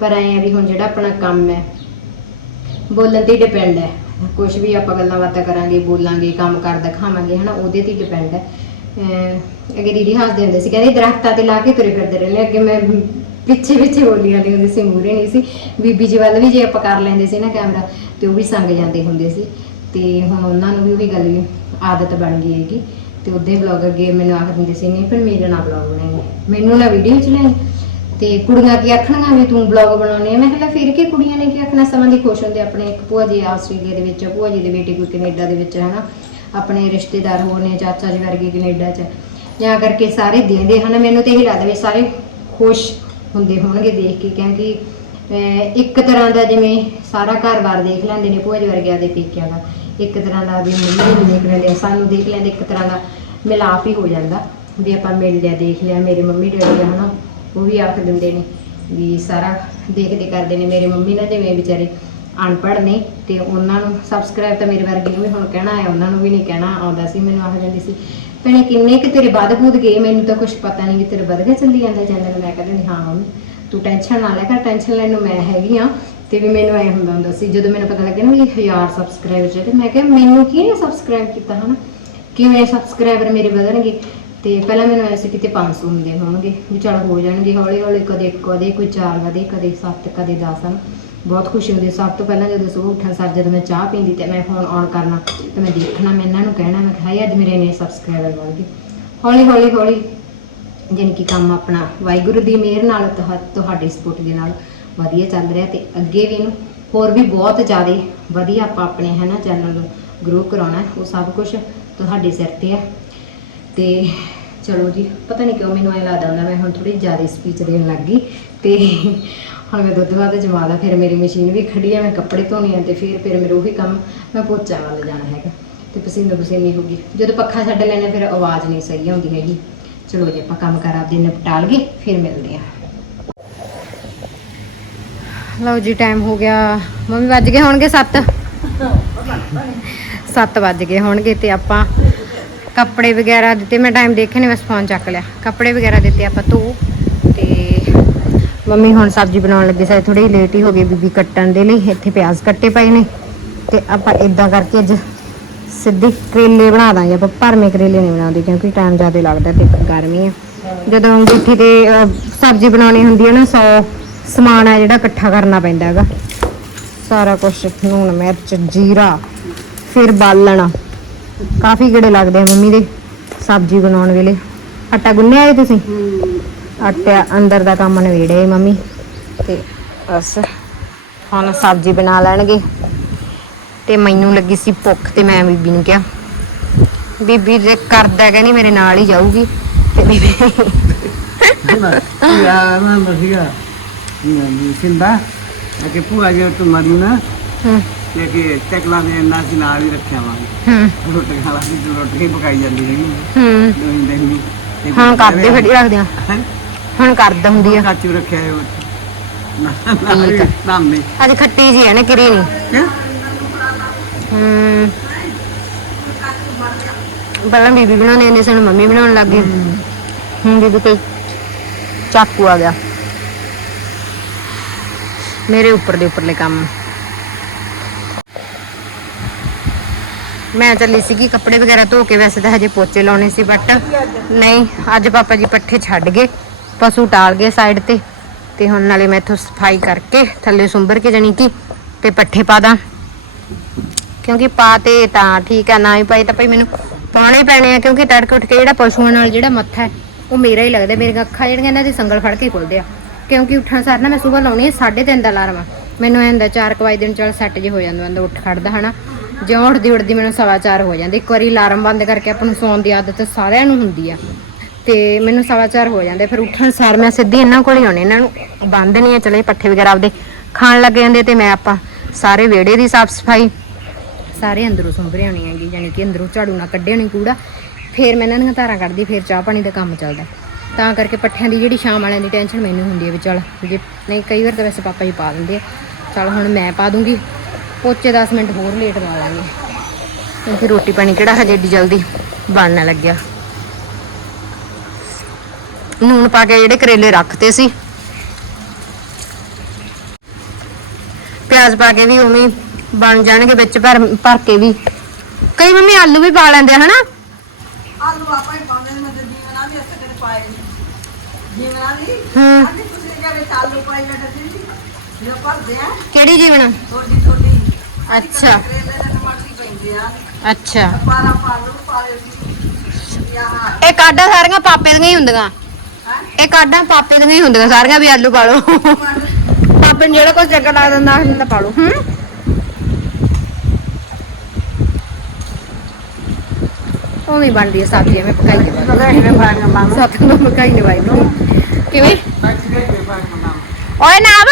ਪਰ ਐਂ ਵੀ ਹੁਣ ਜਿਹੜਾ ਆਪਣਾ ਕੰਮ ਹੈ, ਬੋਲਣ ਤੇ ਡਿਪੈਂਡ ਹੈ। ਕੁਝ ਵੀ ਆਪਾਂ ਗੱਲਾਂ ਬਾਤਾਂ ਕਰਾਂਗੇ, ਬੋਲਾਂਗੇ, ਕੰਮ ਕਰ ਦਿਖਾਵਾਂਗੇ, ਹਨਾ, ਉਹਦੇ ਤੇ ਡਿਪੈਂਡ ਹੈ। ਅਹ ਦੀਦੀ ਹੱਸਦੇ ਹੁੰਦੇ ਸੀ, ਕਹਿੰਦੇ ਦਰਖਤਾਂ ਤੇ ਲਾ ਕੇ ਤੁਰੇ ਫਿਰਦੇ ਰਹਿੰਦੇ ਅੱਗੇ ਮੈਂ ਪਿੱਛੇ ਪਿੱਛੇ ਬੋਲੀ ਜਾਂਦੀ ਹੁੰਦੀ ਸੀ ਮੂਰੇ ਨਹੀਂ ਸੀ। ਬੀਬੀ ਜੀ ਵੱਲ ਵੀ ਜੇ ਆਪਾਂ ਕਰ ਲੈਂਦੇ ਸੀ ਨਾ ਕੈਮਰਾ ਤੇ ਉਹ ਵੀ ਸੰਗ ਜਾਂਦੇ ਹੁੰਦੇ ਸੀ। ਤੇ ਹੁਣ ਉਹਨਾਂ ਨੂੰ ਵੀ ਉਹੀ ਗੱਲ ਵੀ ਆਦਤ ਬਣ ਗਈ ਹੈਗੀ। ਤੇ ਉਹਦੇ ਵਲੌਗ ਅੱਗੇ ਮੈਨੂੰ ਆਖ ਦਿੰਦੇ ਸੀ, ਨਹੀਂ ਪਰ ਮੇਰੇ ਨਾਲ ਵਲੌਗ ਬਣਾਈ ਮੈਨੂੰ ਨਾ ਵੀਡੀਓ ਚ ਲੈ ਤੇ ਕੁੜੀਆਂ ਕੀ ਆਖਣਗੀਆਂ ਵੀ ਤੂੰ ਵਲੌਗ ਬਣਾਉਣੀ ਹੈ ਮੈਂ ਕਿਹਾ ਫਿਰ ਕੀ ਕੁੜੀਆਂ ਨੇ ਕੀ ਆਖਣਾ? ਸਮਾਂ ਦੀ ਖੁਸ਼ ਹੁੰਦੇ ਆਪਣੇ ਇੱਕ ਭੂਆ ਜੀ ਆਸਟ੍ਰੇਲੀਆ ਦੇ ਵਿੱਚ, ਭੂਆ ਜੀ ਦੇ ਬੇਟੇ ਕੋਈ ਕੈਨੇਡਾ ਦੇ ਵਿੱਚ ਹੈ ਆਪਣੇ ਰਿਸ਼ਤੇਦਾਰ ਹੋਰ ਨੇ, ਚਾਚਾ ਜੀ ਵਰਗੇ ਕੈਨੇਡਾ 'ਚ। ਜਾਂ ਕਰਕੇ ਸਾਰੇ ਦੇਂਦੇ ਹਨ, ਮੈਨੂੰ ਤੇ ਇਹ ਲੱਗਦਾ ਵੀ ਸਾਰੇ ਖੁਸ਼ ਹੁੰਦੇ ਹੋਣਗੇ ਦੇਖ ਕੇ, ਕਿਉਂਕਿ ਇੱਕ ਤਰ੍ਹਾਂ ਦਾ ਜਿਵੇਂ ਸਾਰਾ ਘਰ-ਬਾਰ ਦੇਖ ਲੈਂਦੇ ਨੇ ਭੂਆ ਜੀ ਵਰਗਿਆਂ ਦੇ ਪੇਕਿਆਂ ਦਾ। ਇੱਕ ਤਰ੍ਹਾਂ ਦਾ ਵੀ ਮੰਮੀ ਨੂੰ ਦੇਖ ਲੈਂਦੇ ਸਾਨੂੰ ਦੇਖ ਲੈਂਦੇ, ਇੱਕ ਤਰ੍ਹਾਂ ਦਾ ਮਿਲਾਪ ਹੀ ਹੋ ਜਾਂਦਾ ਵੀ ਆਪਾਂ ਮਿਲ ਲਿਆ, ਦੇਖ ਲਿਆ, ਮੇਰੇ ਮੰਮੀ ਡੈਡੀ ਦਾ ਹਨਾ। ਉਹ ਵੀ ਆਖ ਦਿੰਦੇ ਨੇ ਵੀ ਸਾਰਾ ਦੇਖਦੇ ਕਰਦੇ ਨੇ, ਮੇਰੇ ਮੰਮੀ ਨਾਲ ਜਿਵੇਂ ਵਿਚਾਰੇ ਅਨਪੜ੍ਹ ਨੇ ਤੇ ਉਹਨਾਂ ਨੂੰ ਸਬਸਕ੍ਰਾਈਬ ਤਾਂ ਮੇਰੇ ਵਰਗੇ ਨੂੰ ਵੀ ਹੁਣ ਕਹਿਣਾ ਹੈ, ਉਹਨਾਂ ਨੂੰ ਵੀ ਨਹੀਂ ਕਹਿਣਾ ਆਉਂਦਾ ਸੀ, ਮੈਨੂੰ ਆਖ ਜਾਂਦੀ ਸੀ, ਭੈਣੇ ਕਿੰਨੇ ਕਿ ਤੇਰੇ ਵੱਧ ਬੂਦ ਗਏ, ਮੈਨੂੰ ਤਾਂ ਕੁਝ ਪਤਾ ਨਹੀਂ ਕਿ ਤੇਰੇ ਵੱਧ ਚੱਲੀ ਜਾਂਦਾ ਚੈਨਲ ਮੈਂ ਕਹਿੰਦੀ ਹਾਂ ਮੰਮੀ, ਤੂੰ ਟੈਨਸ਼ਨ ਨਾ ਲੈ ਕਰ ਟੈਨਸ਼ਨ ਲੈਣ ਨੂੰ ਮੈਂ ਹੈਗੀ ਆ ਤੇ ਵੀ ਮੈਨੂੰ ਐ ਹੁੰਦਾ ਹੁੰਦਾ ਸੀ, ਜਦੋਂ ਮੈਨੂੰ ਪਤਾ ਲੱਗਿਆ ਨਾ ਵੀ 1000 ਸਬਸਕ੍ਰਾਈਬਰ ਜਿਹੜੇ ਮੈਂ ਕਿਹਾ ਮੈਨੂੰ ਕਿਹਨੇ ਸਬਸਕ੍ਰਾਈਬ ਕੀਤਾ ਹਨਾ? ਕਿਵੇਂ ਸਬਸਕ੍ਰਾਈਬਰ ਮੇਰੇ ਵਧਣਗੇ? ਤੇ ਪਹਿਲਾਂ ਮੈਨੂੰ ਐਸੇ ਕਿਤੇ 500 ਹੁੰਦੇ ਹੋਣਗੇ, ਵੀ ਚੱਲ ਹੋ ਜਾਣਗੇ ਹੌਲੀ ਹੌਲੀ, ਕਦੇ ਕਦੇ ਕੋਈ 4 ਵਧੇ ਕਦੇ 7 ਕਦੇ 10 ਹਨ। ਬਹੁਤ ਖੁਸ਼ੀ ਹੁੰਦੀ ਸਭ ਤੋਂ ਪਹਿਲਾਂ ਜਦੋਂ ਸਵੇਰ ਉੱਠਣ ਸਾਰ, ਜਦੋਂ ਮੈਂ ਚਾਹ ਪੀਂਦੀ ਤੇ ਮੈਂ ਫੋਨ ਆਨ ਕਰਨਾ ਤੇ ਮੈਂ ਦੇਖਣਾ ਮੈਂ ਇਹਨਾਂ ਨੂੰ ਕਹਿਣਾ, ਮੈਂ ਕਿਹਾ ਅੱਜ ਮੇਰੇ ਨੇ ਸਬਸਕ੍ਰਾਈਬਰ ਵਧ ਗਏ। ਹੌਲੀ ਹੌਲੀ ਹੌਲੀ ਜਾਣੀ ਕਿ ਕੰਮ ਆਪਣਾ ਵਾਹਿਗੁਰੂ ਦੀ ਮਿਹਰ ਨਾਲ ਤੁਹਾਡੀ ਸਪੋਰਟ ਦੇ ਨਾਲ ਵਧੀਆ ਚੱਲ ਰਿਹਾ ਤੇ ਅੱਗੇ ਵੀ ਇਹਨੂੰ ਹੋਰ ਵੀ ਬਹੁਤ ਜ਼ਿਆਦਾ ਵਧੀਆ ਆਪਾਂ ਆਪਣੇ, ਹਨਾ ਚੈਨਲ ਨੂੰ ਗਰੋ ਕਰਾਉਣਾ, ਉਹ ਸਭ ਕੁਝ ਤੁਹਾਡੇ ਸਿਰ ਤੇ ਆ। ਤੇ ਚਲੋ ਜੀ, ਪਤਾ ਨਹੀਂ ਕਿਉਂ ਮੈਨੂੰ ਐ ਲੱਗਦਾ ਹੁੰਦਾ, ਮੈਂ ਹੁਣ ਥੋੜੀ ਜ਼ਿਆਦਾ ਸਪੀਚ ਦੇਣ ਲੱਗ ਗਈ ਤੇ ਹੁਣ ਮੈਂ ਦੁੱਧ ਬਾਅਦ ਜਮਾਦਾ ਫਿਰ ਮੇਰੀ ਮਸ਼ੀਨ ਵੀ ਖੜੀ ਆ, ਮੈਂ ਕੱਪੜੇ ਧੋਣੇ ਆ ਤੇ ਫਿਰ ਫਿਰ ਮੇਰੇ ਉਹੀ ਕੰਮ, ਮੈਂ ਪੋਚਾ ਵੱਲ ਜਾਣਾ ਹੈਗਾ। ਤੇ ਪਸੀਨੋ ਪਸੀਨੀ ਹੋ ਗਈ। ਜਦੋਂ ਪੱਖਾ ਛੱਡ ਲੈਣੇ ਫਿਰ ਆਵਾਜ਼ ਨਹੀਂ ਸਹੀ ਆਉਂਦੀ ਹੈਗੀ। ਚਲੋ ਜੀ, ਆਪਾਂ ਕੰਮ ਕਰ ਆਪਦੇ ਨਿਪਟਾ ਲਈਏ, ਫਿਰ ਮਿਲਦੇ ਆ। ਲਓ ਜੀ ਟਾਈਮ ਹੋ ਗਿਆ। ਮੰਮੀ ਵੱਜ ਗਏ ਹੋਣਗੇ 7 7 ਵੱਜ ਗਏ ਹੋਣਗੇ ਤੇ ਆਪਾਂ ਕੱਪੜੇ ਵਗੈਰਾ ਦਿੱਤੇ, ਮੈਂ ਟਾਈਮ ਦੇਖਿਆ ਨੇ ਬਸ ਫੋਨ ਚੱਕ ਲਿਆ। ਕੱਪੜੇ ਵਗੈਰਾ ਦਿੱਤੇ ਆਪਾਂ ਧੋ ਤੇ ਮੰਮੀ ਹੁਣ ਸਬਜ਼ੀ ਬਣਾਉਣ ਲੱਗੀ, ਸਾਡੀ ਥੋੜੀ ਲੇਟ ਹੀ ਹੋ ਗਈ ਬੀਬੀ ਕੱਟਣ ਦੇ ਲਈ, ਇੱਥੇ ਪਿਆਜ਼ ਕੱਟੇ ਪਏ ਨੇ। ਤੇ ਆਪਾਂ ਇਦਾਂ ਕਰਕੇ ਅੱਜ ਸਿੱਧੇ ਕਰੇਲੇ ਬਣਾ ਦਾਂਗੇ, ਆਪਾਂ ਭਰਮੇ ਕਰੇਲੇ ਨਹੀਂ ਬਣਾਉਂਦੇ, ਕਿਉਂਕਿ ਟਾਈਮ ਜ਼ਿਆਦਾ ਲੱਗਦਾ ਤੇ ਗਰਮੀ ਆ। ਜਦੋਂ ਅੰਗੀਠੀ ਤੇ ਸਬਜ਼ੀ ਬਣਾਉਣੀ ਹੁੰਦੀ ਹੈ ਨਾ, ਸੌ ਸਮਾਨ ਹੈ ਜਿਹੜਾ ਇਕੱਠਾ ਕਰਨਾ ਪੈਂਦਾ ਹੈਗਾ। ਸਾਰਾ ਕੁਝ ਨੂਣ ਮਿਰਚ, ਜੀਰਾ, ਫਿਰ ਬਾਲਣਾ। ਕਾਫੀ ਗੇੜੇ ਲੱਗਦੇ ਆ ਮੰਮੀ ਦੇ ਸਬਜ਼ੀ ਬਣਾਉਣ ਵੇਲੇ। ਆਟਾ ਗੁੰਨਿਆ ਹੈ ਤੁਸੀਂ? ਆਟੇ ਅੰਦਰ ਦਾ ਕੰਮ ਨਵੇੜੇ ਮੰਮੀ। ਤੇ ਬਸ ਹੁਣ ਸਬਜ਼ੀ ਬਣਾ ਲੈਣਗੇ। ਤੇ ਮੈਨੂੰ ਲੱਗੀ ਸੀ ਭੁੱਖ ਤੇ ਮੈਂ ਬੀਬੀ ਨੂੰ ਕਿਹਾ ਬੀਬੀ ਜੇ ਕਰਦਾ ਕਹਿੰਦੀ ਮੇਰੇ ਨਾਲ ਹੀ ਜਾਊਗੀ। ਤੇ ਬੀਬੀ ਯਾਰ ਮੈਂ ਬਸੀਗਾ ਨਹੀਂ ਸਿੰਦਾ। ਕਿ ਪੂਆ ਜੇ ਤੂੰ ਮਰੀ ਨਾ। ਕਿ ਟਕਲਾ ਦੇ ਨਾਲ ਸੀ ਨਾਲ ਹੀ ਰੱਖਿਆ ਵਾ। ਹੂੰ। ਰੋਟੀ ਖਾ ਲਾ ਸੀ ਰੋਟੀ ਪਕਾਈ ਜਾਂਦੀ ਹੈਗੀ ਹੂੰ। ਦੋਈ ਦਿਨ ਦੀ ਹੁਣ ਕਰਦੇ ਫਿਰ ਰੱਖਦੇ ਆ। ਹੁਣ ਕਰਦਾ ਹੁੰਦੀ ਆ। ਕਾਚੂ ਰੱਖਿਆ ਹੈ ਉਹ ਠੀਕ ਆ। ਨਾਮੇ ਅੱਜ ਖੱਟੀ ਜੀ ਹੈ ਨਾ ਕਿਰੀ ਨਹੀਂ। ਕਿਆ ਹੂੰ। ਪਹਿਲਾਂ ਬੀਬੀ ਬਣਾਉਂਦੇ ਹੁੰਦੇ ਸਨ ਮੰਮੀ ਬਣਾਉਣ ਲੱਗ ਗਈ ਹੁਣ ਬੀਬੀ ਕੋਈ ਚਾਕੂ ਆ ਗਿਆ। ਮੇਰੇ ਉੱਪਰ ਦੇ ਉੱਪਰਲੇ ਕੰਮ। ਮੈਂ ਚੱਲੀ ਸੀਗੀ ਕੱਪੜੇ ਵਗੈਰਾ ਧੋ ਕੇ, ਵੈਸੇ ਤਾਂ ਹਜੇ ਪੋਚੇ ਲਾਉਣੇ ਸੀ ਬਟ ਨਹੀਂ, ਅੱਜ ਪਾਪਾ ਜੀ ਪੱਠੇ ਛੱਡ ਗਏ, ਪਸ਼ੂ ਟਾਲ ਗਏ ਸਾਈਡ ਤੇ ਤੇ ਹੁਣ ਨਾਲੇ ਮੈਂ ਇੱਥੋਂ ਸਫ਼ਾਈ ਕਰਕੇ ਥੱਲੇ ਸੁੰਬਰ ਕੇ ਜਾਣੀ ਕਿ ਤੇ ਪੱਠੇ ਪਾ ਦਾਂ। ਕਿਉਂਕਿ ਪਾ ਤੇ ਤਾਂ ਠੀਕ ਆ, ਨਾ ਹੀ ਪਾਈ ਤਾਂ ਭਈ ਮੈਨੂੰ ਪਾਉਣੇ ਪੈਣੇ ਆ, ਕਿਉਂਕਿ ਤੜਕੇ ਉੱਠ ਕੇ ਜਿਹੜਾ ਪਸ਼ੂਆਂ ਨਾਲ ਜਿਹੜਾ ਮੱਥਾ ਹੈ, ਉਹ ਮੇਰਾ ਹੀ ਲੱਗਦਾ, ਮੇਰੀਆਂ ਅੱਖਾਂ ਜਿਹੜੀਆਂ ਇਹਨਾਂ ਦੀ ਸੰਗਲ ਫੜ ਕੇ ਖੁੱਲਦੇ ਆ। ਕਿਉਂਕਿ ਉੱਠਣ ਸਾਰ ਨਾ ਮੈਂ ਸਵੇਰ ਲਾਉਣੀ ਹੈ 3:30 ਦਾ ਅਲਾਰਮ ਆ। ਮੈਨੂੰ ਐਂ ਹੁੰਦਾ 4 ਵਜੇ ਦਿਨ ਚਲ ਸੈੱਟ ਜੇ ਹੋ ਜਾਂਦਾ ਬੰਦਾ ਉੱਠ ਖੜਦਾ ਹਨਾ। ਜਿਉਂ ਉੱਠਦੀ ਉੱਠਦੀ ਮੈਨੂੰ ਸਵਾ ਚਾਰ ਹੋ ਜਾਂਦੇ, ਇੱਕ ਵਾਰੀ ਅਲਾਰਮ ਬੰਦ ਕਰਕੇ ਆਪਾਂ ਨੂੰ ਸੌਣ ਦੀ ਆਦਤ ਸਾਰਿਆਂ ਨੂੰ ਹੁੰਦੀ ਆ। ਤੇ ਮੈਨੂੰ ਸਵਾ ਚਾਰ ਹੋ ਜਾਂਦੇ, ਫਿਰ ਉੱਠਣ ਸਾਰ ਮੈਂ ਸਿੱਧੀ ਇਹਨਾਂ ਕੋਲ ਹੀ ਆਉਣੀ, ਇਹਨਾਂ ਨੂੰ ਬੰਦ ਨਹੀਂ ਆ, ਚਲੇ ਪੱਠੇ ਵਗੈਰਾ ਆਪਦੇ ਖਾਣ ਲੱਗ ਜਾਂਦੇ ਤੇ ਮੈਂ ਆਪਾਂ ਸਾਰੇ ਵਿਹੜੇ ਦੀ ਸਾਫ਼ ਸਫ਼ਾਈ ਸਾਰੇ ਅੰਦਰੋਂ ਸੁੰਭਰੇ ਆਉਣੀ ਹੈਗੀ, ਯਾਨੀ ਕਿ ਅੰਦਰੋਂ ਝਾੜੂ ਨਾਲ ਕੱਢੇ ਨਹੀਂ ਕੂੜਾ, ਫਿਰ ਮੈਂ ਇਹਨਾਂ ਦੀਆਂ ਧਾਰਾਂ ਕੱਢਦੀ, ਫਿਰ ਚਾਹ ਪਾਣੀ ਦਾ ਕੰਮ ਚੱਲਦਾ। ਤਾਂ ਕਰਕੇ ਪੱਠਿਆਂ ਦੀ ਜਿਹੜੀ ਸ਼ਾਮ ਵਾਲਿਆਂ ਦੀ ਟੈਨਸ਼ਨ ਮੈਨੂੰ ਹੁੰਦੀ ਹੈ ਵੀ ਚੱਲ ਜੇ ਨਹੀਂ, ਕਈ ਵਾਰ ਤਾਂ ਵੈਸੇ ਪਾਪਾ ਹੀ ਪਾ ਦਿੰਦੇ ਆ, ਚੱਲ ਹੁਣ ਮੈਂ ਪਾ ਦੂੰਗੀ ਪੋਚੇ 10 ਮਿੰਟ ਹੋਰ ਲੇਟ ਲਾਂਗੇ। ਕਿਉਂਕਿ ਰੋਟੀ ਪਾਣੀ ਕਿਹੜਾ ਹਜੇ ਏਡੀ ਜਲਦੀ ਬਣਨ ਲੱਗਿਆ। ਨੂਣ ਪਾ ਕੇ ਜਿਹੜੇ ਕਰੇਲੇ ਰੱਖਤੇ ਸੀ। ਪਿਆਜ਼ ਪਾ ਕੇ ਵੀ ਉਵੇਂ ਬਣ ਜਾਣਗੇ ਵਿੱਚ ਭਰ ਭਰ ਕੇ ਵੀ। ਕਈ ਮੰਮੀ ਆਲੂ ਵੀ ਪਾ ਲੈਂਦੇ ਆ ਹਨਾ? ਆਲੂ ਆਪਾਂ ਹੀ ਪਾਉਂਦੇ ਨੇ ਮਤਲਬ ਜੀਵਨਾਂ ਵੀ ਅਸਰ ਕਰ ਪਾਏ ਨੇ। ਜੀਵਨਾਂ ਵੀ ਹੂੰ। ਤੁਸੀਂ ਕਿਹਾ ਵਿੱਚ ਆਲੂ ਪਾਈ ਨਾ ਜੀ ਜੋ ਭਰਦੇ ਆ। ਕਿਹੜੀ ਜੀਵਨ? ਥੋੜੀ ਥੋੜੀ ਅੱਛਾ। ਦੇ ਆ ਅੱਛਾ। ਇਹ ਕਾਡਾਂ ਸਾਰੀਆਂ ਪਾਪੇ ਦੀਆਂ ਹੀ ਹੁੰਦੀਆਂ। ਇਹ ਕਾਡਾਂ ਪਾਪੇ ਦੀਆਂ ਹੀ ਹੁੰਦੀਆਂ ਸਾਰੀਆਂ ਵੀ ਆਲੂ ਪਾ ਲਓ। ਪਾਪੇ ਨੂੰ ਜਿਹੜਾ ਕੁਝ ਚੰਗਾ ਲੱਗਦਾ ਹੁੰਦਾ ਹੁੰਦਾ ਪਾ ਲਓ। ਹੂੰ। ਉਵੇਂ ਬਣਦੀ ਹੈ ਸਬਜ਼ੀ ਐਵੇਂ ਪਕਾਈ ਨੇ ਸੱਤ ਨੂੰ ਪਕਾਈ ਨੇ ਵਾਈ ਕਿਵੇਂ? ਟੈਕਸੀ ਦੇ ਪਾਣੀ ਮਾਂ ਓਏ ਨਾਵ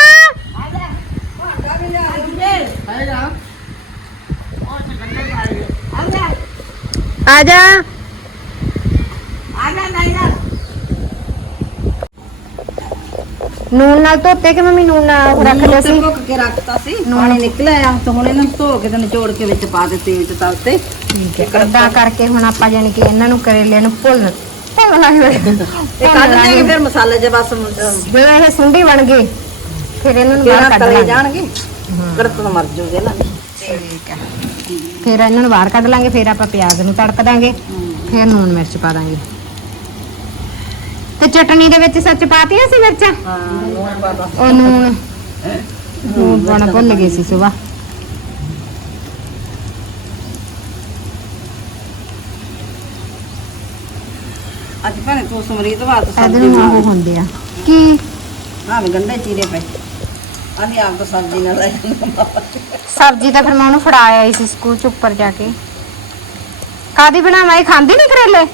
ਆ ਜਾ ਆ ਜਾ। ਨਹੀਂ ਯਾਰ ਨੂਨ ਨਾਲ ਧੋਤੇ ਕਿ ਮੰਮੀ ਨੂਨ ਨਾਲ? ਰੱਖ ਲਿਆ ਸੀ। ਭੁੱਕ ਕੇ ਰੱਖਤਾ ਸੀ। ਪਾਣੀ ਨਿਕਲਿਆ ਆ ਤਾਂ ਹੁਣ ਇਹਨਾਂ ਨੂੰ ਧੋ ਕੇ ਤੇ ਨਿਚੋੜ ਕੇ ਵਿੱਚ ਪਾ ਦੇ ਤੇਲ ਚ ਤਲ ਤੇ। ਠੀਕ ਹੈ ਏਦਾਂ ਕਰਕੇ ਹੁਣ ਆਪਾਂ ਜਾਨੀ ਕਿ ਇਹਨਾਂ ਨੂੰ ਕਰੇਲੇ ਨੂੰ ਭੁੰਨ ਭੁੰਨ ਲਾਂਗੇ। ਤੇ ਕੱਢ ਦੇਗੇ ਫਿਰ ਮਸਾਲੇ ਜੇ ਬਸ ਜਦੋਂ ਇਹ ਸੁੰਡੀ ਬਣ ਗਏ ਫਿਰ ਇਹਨਾਂ ਨੂੰ ਬਾਹਰ ਕਿਹੜਾ ਕੱਢ ਤਲੇ ਲਾਂਗੇ। ਜਾਣਗੇ। ਕੜਤ ਮਰ ਜੂਗੇ ਨਾ ਠੀਕ ਹੈ। ਫਿਰ ਇਹਨਾਂ ਨੂੰ ਬਾਹਰ ਕੱਢ ਲਾਂਗੇ ਫਿਰ ਆਪਾਂ ਪਿਆਜ਼ ਨੂੰ ਤੜਕ ਦਾਂਗੇ ਫਿਰ ਨੂਨ ਮਿਰਚ ਪਾ ਦਾਂਗੇ। ਤੇ ਚਟਨੀ ਦੇ ਵਿੱਚ ਸੱਚ ਪਾਤੀਆਂ ਸੀ ਮਿਰਚਾਂ? ਹਾਂ ਲੂਣ ਪਾ ਦੋ ਉਹ ਨੂਨ ਨੂਨ ਪਾਣਾ ਭੁੱਲ ਗਏ ਸੀ ਸੁਬਾ। ਅੱਜ ਭੈਣੇ ਤੂੰ ਸਮਰੀਤ ਬਾਤ ਸਬਜ਼ੀ ਨੂੰ ਉਹ ਹੁੰਦੇ ਆ। ਕੀ? ਹਾਂ ਵੀ ਗੰਡੇ ਚੀਰੇ ਪਏ। ਆਂਦੀ ਆਪ ਤਾਂ ਸਬਜ਼ੀ ਨਾਲ ਲੈ ਜਾਂਦਾ ਸਬਜ਼ੀ ਤਾਂ ਫਿਰ ਮੈਂ ਉਹਨੂੰ ਫੜਾ ਆਈ ਸੀ ਸਕੂਲ ਚ ਉੱਪਰ ਜਾ ਕੇ। ਕਾਦੀ ਬਣਾਵਾਂ ਇਹ ਖਾਂਦੀ ਨਹੀਂ ਕਰੇਲੇ?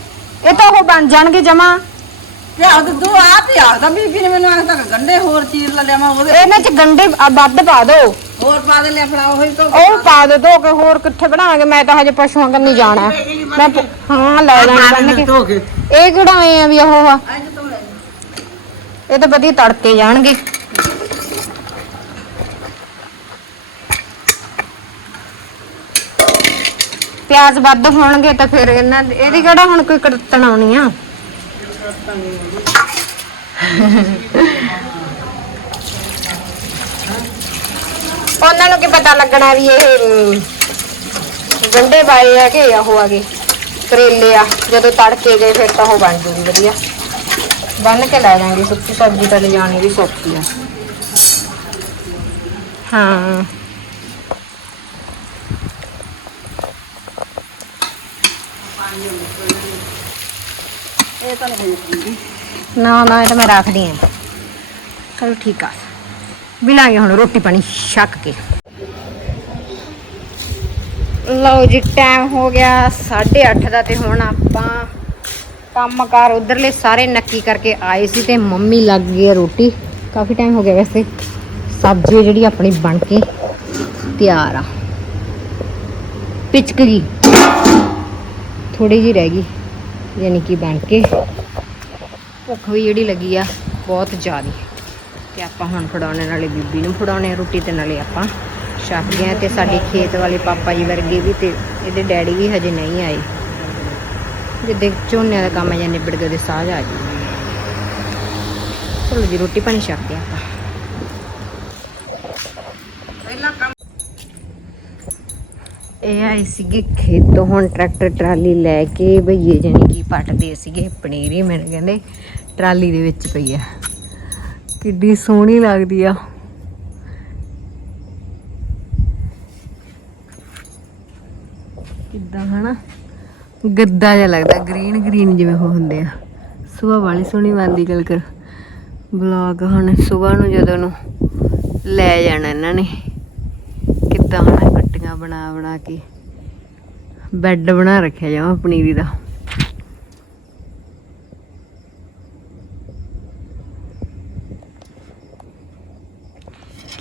ਇਹ ਤਾਂ ਉਹ ਬਣ ਜਾਣਗੇ ਜਮਾ। ਤਾਂ ਤੂੰ ਆਪ ਹੀ ਆਖਦਾ ਬੀਬੀ ਨੇ ਮੈਨੂੰ ਆਖਦਾ ਕਿ ਗੰਡੇ ਹੋਰ ਚੀਰ ਲੈ ਲਿਆ ਮੈਂ ਉਹਦੇ ਇਹਨਾਂ ਚ ਗੰਡੇ ਆ ਵੱਧ ਪਾ ਦਿਓ ਹੋਰ ਪਾ ਦੇ ਲਿਆ ਫੜਾ ਉਹੀ ਤੋਂ ਉਹ ਪਾ ਦੇ। ਧੋ ਕੇ ਹੋਰ ਕਿੱਥੇ ਬਣਾਵਾਂਗੇ? ਮੈਂ ਤਾਂ ਹਜੇ ਪਸ਼ੂਆਂ ਕੰਨੀ ਜਾਣਾ। ਮੈਂ ਪ- ਹਾਂ ਲੈ ਜਾਣਾ ਬੰਨ ਕੇ। ਧੋ ਕੇ। ਇਹ ਕਿਹੜਾ ਆਏ ਆ ਵੀ ਉਹ ਆ? ਅੱਜ ਤੋਂ ਲੈ। ਇਹ ਤਾਂ ਵਧੀਆ ਤੜਕੇ ਜਾਣਗੇ। ਪਿਆਜ਼ ਵੱਧ ਹੋਣਗੇ ਤਾਂ ਫਿਰ ਇਹਨਾਂ ਇਹਦੀ ਕਿਹੜਾ ਹੁਣ ਕੋਈ ਕੜਤਣ ਆਉਣੀ ਆ? ਉਹਨਾਂ ਨੂੰ ਕੀ ਪਤਾ ਲੱਗਣਾ ਵੀ ਇਹ ਗੰਡੇ ਪਾਏ ਆ ਕਿ ਉਹ ਆ ਗਏ, ਕਰੇਲੇ ਆ। ਜਦੋਂ ਤੜਕੇ ਗਏ ਫਿਰ ਤਾਂ ਉਹ ਬਣ ਜੂਗੀ ਵਧੀਆ। ਬੰਨ ਕੇ ਲੈ ਜਾਾਂਗੇ ਸੁੱਕੀ ਸਬਜ਼ੀ ਤਾਂ ਲਿਜਾਣੀ ਵੀ ਸੌਖੀ ਆ। ਹਾਂ। ਇਹ ਤਾਂ ਨਹੀਂ ਹੁੰਦੀ। ਨਾ ਨਾ, ਇਹ ਤਾਂ ਮੈਂ ਰੱਖਦੀ ਆ। ਚਲੋ ਠੀਕ ਆ। ਬਿਲਾਂਗੇ ਹੁਣ ਰੋਟੀ ਪਾਣੀ ਛੱਕ ਕੇ। ਲਓ ਜੀ ਟਾਈਮ ਹੋ ਗਿਆ 8:30 ਦਾ ਤੇ ਹੁਣ ਆਪਾਂ ਕੰਮਕਾਰ ਉਧਰਲੇ ਸਾਰੇ ਨੱਕੀ ਕਰਕੇ ਆਏ ਸੀ ਤੇ ਮੰਮੀ ਲੱਗ ਗਈ ਰੋਟੀ। ਕਾਫੀ ਟਾਈਮ ਹੋ ਗਿਆ ਵੈਸੇ। ਸਬਜ਼ੀ ਜਿਹੜੀ ਆਪਣੀ ਬਣ ਕੇ ਤਿਆਰ ਆ। ਪਿਚਕ ਗਈ ਥੋੜੀ ਜੀ ਰਹਿ ਗਈ। ਯਾਨੀ ਕਿ ਬਣ ਕੇ। ਭੁੱਖ ਵੀ ਜਿਹੜੀ ਲੱਗੀ ਆ, ਬਹੁਤ ਜ਼ਿਆਦੀ। ਤੇ ਆਪਾਂ ਹੁਣ ਫੜਾਉਣੇ, ਨਾਲੇ ਬੀਬੀ ਨੂੰ ਫੜਾਉਣੇ ਰੋਟੀ ਤੇ ਨਾਲੇ ਆਪਾਂ ਛੱਕ ਗਏ ਆ ਤੇ ਸਾਡੇ ਖੇਤ ਵਾਲੇ ਪਾਪਾ ਜੀ ਵਰਗੇ ਵੀ ਤੇ ਇਹਦੇ ਡੈਡੀ ਵੀ ਹਜੇ ਨਹੀਂ ਆਏ। ਜਿੱਦੇ ਝੋਨੇ ਦਾ ਕੰਮ ਜਾਂ ਨਿਬੜ ਗਿਆ ਉਹਦੇ ਸਾਹ ਆ ਜੀ ਚਲੋ ਜੀ, ਰੋਟੀ ਪਾਣੀ ਛੱਕਦੇ ਆ ਆਪਾਂ। ਇਹ ਆਏ ਸੀਗੇ ਖੇਤੋਂ, ਹੁਣ ਟਰੈਕਟਰ, ਟਰਾਲੀ ਲੈ ਕੇ ਭਈਏ ਜਾਨੀ ਕਿ ਪੱਟਦੇ ਸੀਗੇ, ਪਨੀਰ ਹੀ ਮੈਨੂੰ ਕਹਿੰਦੇ, ਟਰਾਲੀ ਦੇ ਵਿੱਚ ਪਈ ਆ। ਕਿੱਡੀ ਸੋਹਣੀ ਲੱਗਦੀ ਆ। ਕਿੱਦਾਂ, ਹਨਾ? ਗੱਦਾ ਜਿਹਾ ਲੱਗਦਾ ਗ੍ਰੀਨ ਗ੍ਰੀਨ ਜਿਵੇਂ ਉਹ ਹੁੰਦੇ ਆ। ਸੁਬਾ ਵਾਲੀ ਸੋਹਣੀ ਬਣਦੀ ਗੱਲ ਕਰ ਬਲੌਗ ਹੁਣ ਸੁਬਾ ਨੂੰ ਜਦੋਂ ਨੂੰ ਲੈ ਜਾਣਾ ਇਹਨਾਂ ਨੇ। ਕਿੱਦਾਂ ਹਨਾ ਕੱਟੀਆਂ ਬਣਾ ਬਣਾ ਕੇ, ਬੈੱਡ ਬਣਾ ਰੱਖਿਆ ਜਾਵਾਂ ਪਨੀਰੀ ਦਾ।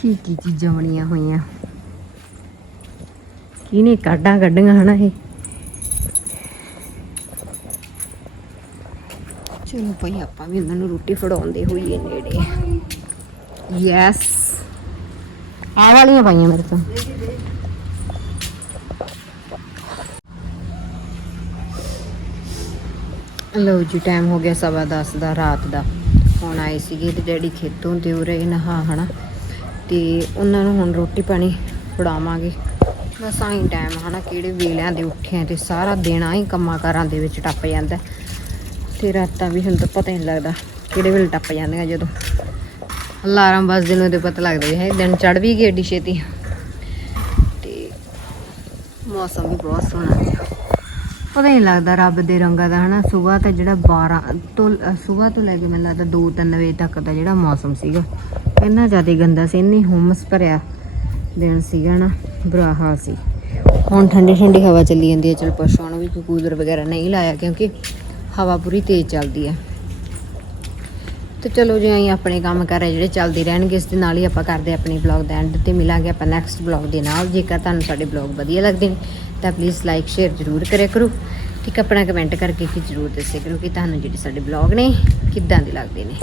ਕੀ ਕੀ ਚੀਜ਼ਾਂ ਬਣੀਆਂ ਹੋਈਆਂ। ਕਿਹਨੇ ਕਾਢਾਂ ਕੱਢੀਆਂ ਹਨਾ ਇਹ? ਚਲੋ ਭਾਈ, ਆਪਾਂ ਵੀ ਉਹਨਾਂ ਨੂੰ ਰੋਟੀ ਫੜਾਉਂਦੇ ਹੋਈਏ ਨੇੜੇ। ਯੈਸ ਆ ਵਾਲੀਆਂ ਪਾਈਆਂ ਮੇਰੇ ਤੋਂ। ਲਓ ਜੀ ਟਾਈਮ ਹੋ ਗਿਆ ਸਵਾ 10 ਦਾ, ਰਾਤ ਦਾ। ਹੁਣ ਆਏ ਸੀਗੇ ਤੇ ਡੈਡੀ ਖੇਤੋਂ ਤੇ ਉਰੇ ਨਹਾ, ਹਨਾ। ਤੇ ਉਹਨਾਂ ਨੂੰ ਹੁਣ ਰੋਟੀ ਪਾਣੀ ਫੜਾਵਾਂਗੇ। ਬਸ ਆਹੀ ਟਾਈਮ ਹਨਾ, ਕਿਹੜੇ ਵੇਲਿਆਂ ਦੇ ਉੱਠੇ ਆ ਤੇ ਸਾਰਾ ਦਿਨ ਆਈ ਕੰਮਾਂ ਕਾਰਾਂ ਦੇ ਵਿੱਚ ਟੱਪ ਜਾਂਦਾ। ਤੇ ਰਾਤਾਂ ਵੀ ਹੁਣ ਤਾਂ ਪਤਾ ਹੀ ਨਹੀਂ ਲੱਗਦਾ ਕਿਹੜੇ ਵੇਲੇ ਟੱਪ ਜਾਂਦੀਆਂ ਜਦੋਂ। ਅਲਾਰਮ ਵੱਜਦੇ ਨੂੰ ਤੇ ਪਤਾ ਲੱਗਦਾ ਵੀ ਹੈ, ਦਿਨ ਚੜ ਵੀ ਗਈ ਏਡੀ ਛੇਤੀ। ਤੇ ਮੌਸਮ ਵੀ ਬਹੁਤ ਸੋਹਣਾ ਹੈ। ਪਤਾ ਨਹੀਂ ਲੱਗਦਾ ਰੱਬ ਦੇ ਰੰਗਾਂ ਦਾ ਹਨਾ ਸਵੇਰ ਤਾਂ ਜਿਹੜਾ 12 ਤੋਂ ਸਵੇਰ ਤੋਂ ਲੈ ਕੇ ਮੈਨੂੰ ਲੱਗਦਾ 2-3 ਵਜੇ ਤੱਕ ਦਾ ਜਿਹੜਾ ਮੌਸਮ ਸੀਗਾ। ਇੰਨਾ ਜ਼ਿਆਦਾ ਗੰਦਾ ਸੀ, ਇੰਨੀ ਹੁਮਸ ਭਰਿਆ ਦਿਨ ਸੀਗਾ ਨਾ, ਬੁਰਾ ਹਾਲ ਸੀ। ਹੁਣ ਠੰਡੀ ਠੰਡੀ ਹਵਾ ਚੱਲੀ ਜਾਂਦੀ ਹੈ, ਚਲ ਪਸ਼ੂਆਂ ਨੂੰ ਵੀ ਕੋਈ ਕੂਲਰ ਵਗੈਰਾ ਨਹੀਂ ਲਾਇਆ ਕਿਉਂਕਿ ਹਵਾ ਪੂਰੀ ਤੇਜ਼ ਚੱਲਦੀ ਹੈ। ਤੇ ਚਲੋ ਜੀ, ਅਸੀਂ ਆਪਣੇ ਕੰਮ ਕਰ ਰਹੇ ਜਿਹੜੇ ਚੱਲਦੇ ਰਹਿਣਗੇ, ਇਸ ਦੇ ਨਾਲ ਹੀ ਆਪਾਂ ਕਰਦੇ ਹਾਂ ਆਪਣੀ ਬਲੌਗ ਦਾ ਐਂਡ ਤੇ ਮਿਲਾਂਗੇ ਆਪਾਂ ਨੈਕਸਟ ਬਲੌਗ ਦੇ ਨਾਲ। ਜੇਕਰ ਤੁਹਾਨੂੰ ਸਾਡੇ ਬਲੌਗ ਵਧੀਆ ਲੱਗਦੇ ਨੇ, ਤਾਂ ਪਲੀਜ਼ ਲਾਈਕ ਸ਼ੇਅਰ ਜ਼ਰੂਰ ਕਰਿਆ ਕਰੋ। ਠੀਕ ਆਪਣਾ ਕਮੈਂਟ ਕਰਕੇ ਕਿ ਜਰੂਰ ਦੱਸਿਆ ਕਰੋ ਕਿ ਤੁਹਾਨੂੰ ਜਿਹੜੇ ਸਾਡੇ ਬਲੌਗ ਨੇ, ਕਿੱਦਾਂ ਦੇ ਲੱਗਦੇ ਨੇ।